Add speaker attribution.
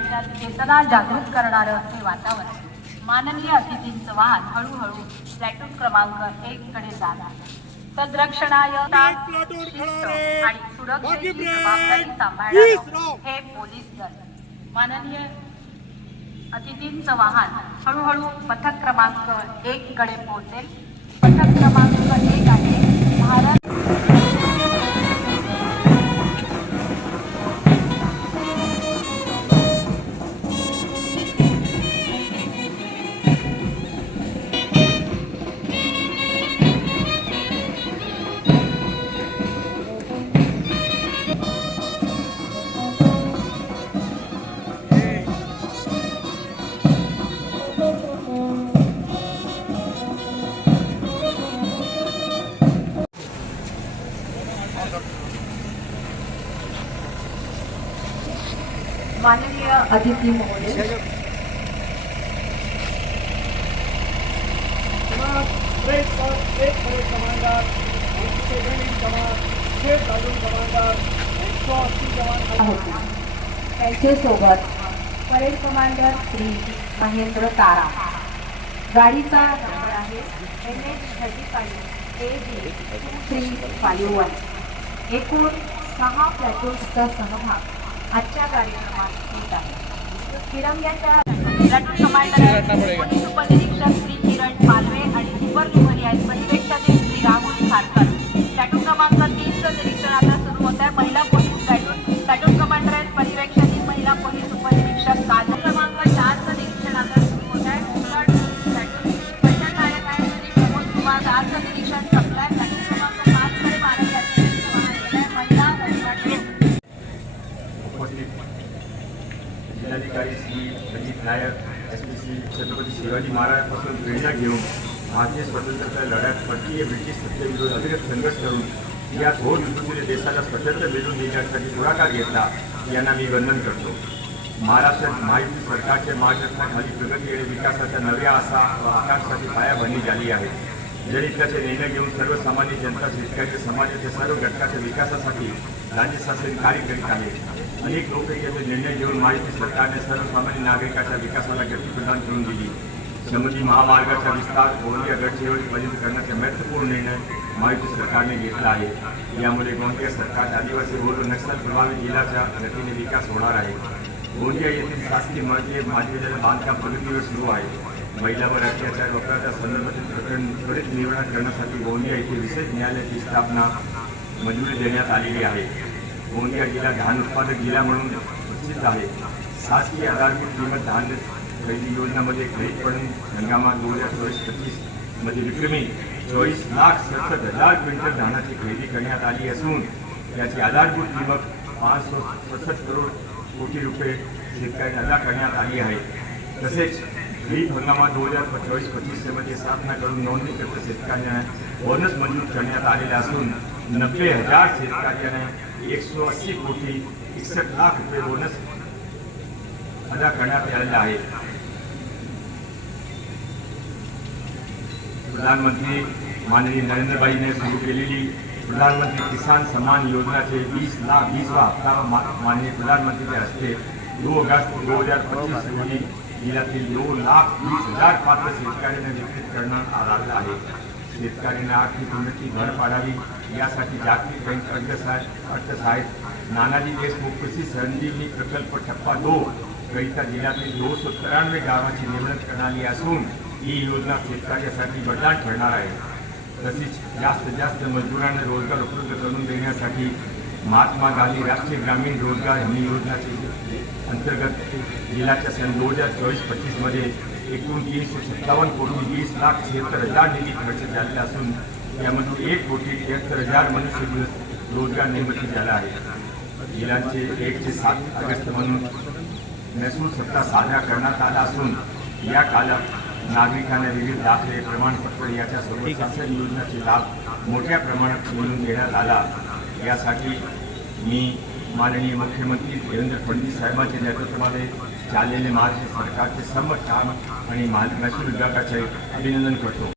Speaker 1: त्यांच्यात चेतना जागृत करणारं हे वातावरण माननीय अतिथींचं वाहन हळूहळू प्लॅटून क्रमांक एक कडे जात आहे तद्रक्षणाय. आणि सुरक्षेची. जबाबदारी सांभाळणारं. हे पोलीस दल माननीय अतिथींचं वाहन हळूहळू पथक क्रमांक एक कडे पोहोचेल पथक क्रमांक एक आहे भारत माननीय अतिथी महोदय. त्यांच्यासोबत परेड कमांडर श्री महेंद्र तारा. गाडीचा नंबर आहे N H thirty five A G three five one एकूण सहा प्लॅटून्सचा सहभाग. आजच्या कार्यक्रमात होत आहे तिरंग्याच्या प्लॅटून कमांडर पोलीस उपनिरीक्षक श्री किरण पालवे आणि सुपर आहेत. परिवेक्षक श्री राहुल खारकर. प्लॅटून क्रमांक तीनचं निरीक्षण
Speaker 2: जिल्हाधिकारी Shri Ajit Nayak S P C Chhatrapati Shivaji महाराजांपासून प्रेरणा घेऊन भारतीय स्वतंत्रता लढ्यात परकीय ब्रिटिश सत्तेविरोध अविरत संघर्ष करून या थोर विभूतीने देशाला स्वतंत्र मिळवून देण्यासाठी पुढाकार घेतला यांना मी वंदन करतो. महाराष्ट्रात माहिती सरकारच्या मार्गदर्शनाखाली प्रगती आणि विकासाच्या नव्या आशा व आकांक्षाची पायाभरणी झाली आहे. जनहिताचे निर्णय घेऊन सर्वसामान्य जनता शेतकरी समाजाच्या सर्व घटकाच्या विकासासाठी राज्य शासन कार्य करीत आहे. अनेक लोकहिताचे निर्णय घेऊन महायुती सरकारने सर्वसामान्य नागरिकाच्या विकासाला गती प्रदान करून दिली. संबंधी महामार्गाचा विस्तार गोंदिया गडचिरोलीपर्यंत करण्याचा महत्त्वपूर्ण निर्णय महायुती सरकारने घेतला आहे. यामुळे गोंदिया सरकार आदिवासी बोलून नक्षल प्रभावित जिल्ह्याच्या गतीने विकास होणार आहे. गोंदिया येथील शासकीय मराठी महाविद्यालय बांधकाम प्रगतीवर सुरू आहे. महिलावर अत्याचार वक्राच्या संदर्भातील प्रकरण त्वरित निवारण करण्यासाठी गोंदिया येथे विशेष न्यायालयाची स्थापना मंजुरी देण्यात आलेली आहे. गोंदिया जिल्हा धान उत्पादक जिल्हा म्हणून प्रसिद्ध आहे. शासकीय आधारभूत किंमत धान खरेदी योजनामध्ये खरीप पडून हंगामात दोन हजार चोवीस पच्चीसमध्ये विक्रमी चोवीस लाख सत्तर हजार क्विंटल धानाची खरेदी करण्यात आली असून याची आधारभूत किंमत पाच सत्तर करोड कोटी रुपये शेतकऱ्यांना अदा करण्यात आली आहे. तसेच खरीप हंगामात दोन हजार चोवीस पच्चीसमध्ये स्थापना करून नोंदणीकृत शेतकऱ्यांना बोनस मंजूर करण्यात आलेला असून नब्बे हजार शेतकऱ्यांना एकशे अस्सी कोटी, एकसष्ट लाख रुपये बोनस अदा करण्यात आलेला आहे. प्रधानमंत्री माननीय नरेंद्रभाईने सुरू केलेली प्रधानमंत्री किसान सन्मान योजनाचे वीस लाख, वीसवा हप्ता मा- माननीय प्रधानमंत्रीच्या हस्ते दो ऑगस्ट दो हज़ार पच्चीस रोजी जिल्ह्यातील दोन लाख वीस हज़ार पात्र शेतकऱ्यांना वितरित करण्यात आलेला आहे. शेतकऱ्यांना आर्थिक उन्नती भर पाडावी यासाठी जागतिक बँक अर्थसहाय्य अर्थसहाय्य नानाजी देशमुख कृषी संजीवनी प्रकल्प टप्पा दो करिता जिल्ह्यातील दोनशे त्र्याण्णव गावांची निवडणूक करण्यात असून ही योजना शेतकऱ्यासाठी वरदान ठरणार आहे. तसेच जास्तीत जास्त मजदुरांना रोजगार उपलब्ध करून देण्यासाठी महात्मा गांधी राष्ट्रीय ग्रामीण रोजगार हमी योजनाचे अंतर्गत जिल्ह्याच्या सन दोन हजार चोवीस पच्चीसमध्ये एकूण तीनशे सत्तावन्न कोटी वीस लाख शहात्तर हजार निधी खर्च झालेला असून यामधून एक कोटी त्र्याहत्तर हजार मनुष्यदिवस रोजगार निर्मिती झाला आहे. जिल्ह्यांचे एक ते सात ऑगस्ट म्हणून महसूल सप्ताह साजरा करण्यात आला असून या काळात नागरिकांना विविध दाखले प्रमाणपत्र याच्यासोबत शासन योजनेचे लाभ मोठ्या प्रमाणात मिळवून देण्यात आला. यासाठी मी माननीय मुख्यमंत्री देवेंद्र फडणवीस साहेबांच्या नेतृत्वामध्ये चाललेले महाराष्ट्र सरकारचे सर्व काम आणि महसूल विभागाचे अभिनंदन करतो